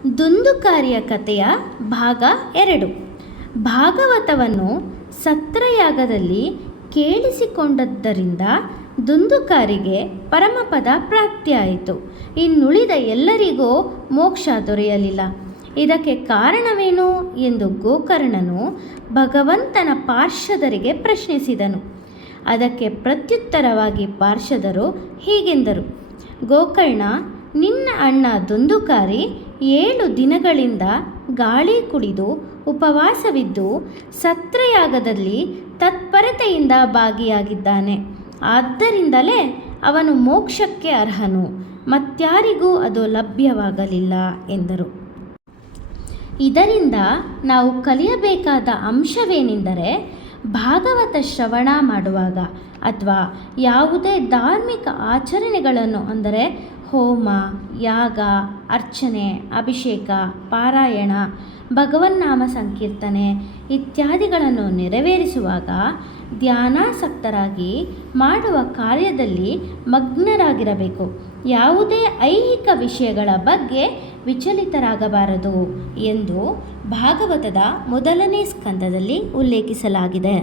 ದುಂದುಕಾರಿಯ ಕಥೆಯ ಭಾಗ 2. ಭಾಗವತವನ್ನು ಸತ್ರಯಾಗದಲ್ಲಿ ಕೇಳಿಸಿಕೊಂಡದ್ದರಿಂದ ದುಂದುಕಾರಿಗೆ ಪರಮಪದ ಪ್ರಾಪ್ತಿಯಾಯಿತು. ಇನ್ನುಳಿದ ಎಲ್ಲರಿಗೂ ಮೋಕ್ಷ ದೊರೆಯಲಿಲ್ಲ. ಇದಕ್ಕೆ ಕಾರಣವೇನು ಎಂದು ಗೋಕರ್ಣನು ಭಗವಂತನ ಪಾರ್ಷದರಿಗೆ ಪ್ರಶ್ನಿಸಿದನು. ಅದಕ್ಕೆ ಪ್ರತ್ಯುತ್ತರವಾಗಿ ಪಾರ್ಷದರು ಹೀಗೆಂದರು: ಗೋಕರ್ಣ, ನಿನ್ನ ಅಣ್ಣ ದುಂದುಕಾರಿ 7 ದಿನಗಳಿಂದ ಗಾಳಿ ಕುಡಿದು ಉಪವಾಸವಿದ್ದು ಸತ್ರಯಾಗದಲ್ಲಿ ತತ್ಪರತೆಯಿಂದ ಭಾಗಿಯಾಗಿದ್ದಾನೆ. ಆದ್ದರಿಂದಲೇ ಅವನು ಮೋಕ್ಷಕ್ಕೆ ಅರ್ಹನು, ಮತ್ಯಾರಿಗೂ ಅದು ಲಭ್ಯವಾಗಲಿಲ್ಲ ಎಂದರು. ಇದರಿಂದ ನಾವು ಕಲಿಯಬೇಕಾದ ಅಂಶವೇನೆಂದರೆ, ಭಾಗವತ ಶ್ರವಣ ಮಾಡುವಾಗ ಅಥವಾ ಯಾವುದೇ ಧಾರ್ಮಿಕ ಆಚರಣೆಗಳನ್ನು, ಅಂದರೆ ಹೋಮ, ಯಾಗ, ಅರ್ಚನೆ, ಅಭಿಷೇಕ, ಪಾರಾಯಣ, ಭಗವನ್ನಾಮ ಸಂಕೀರ್ತನೆ ಇತ್ಯಾದಿಗಳನ್ನು ನೆರವೇರಿಸುವಾಗ ಧ್ಯಾನಾಸಕ್ತರಾಗಿ ಮಾಡುವ ಕಾರ್ಯದಲ್ಲಿ ಮಗ್ನರಾಗಿರಬೇಕು. ಯಾವುದೇ ಐಹಿಕ ವಿಷಯಗಳ ಬಗ್ಗೆ ವಿಚಲಿತರಾಗಬಾರದು ಎಂದು ಭಾಗವತದ 1ನೇ ಸ್ಕಂದದಲ್ಲಿ ಉಲ್ಲೇಖಿಸಲಾಗಿದೆ.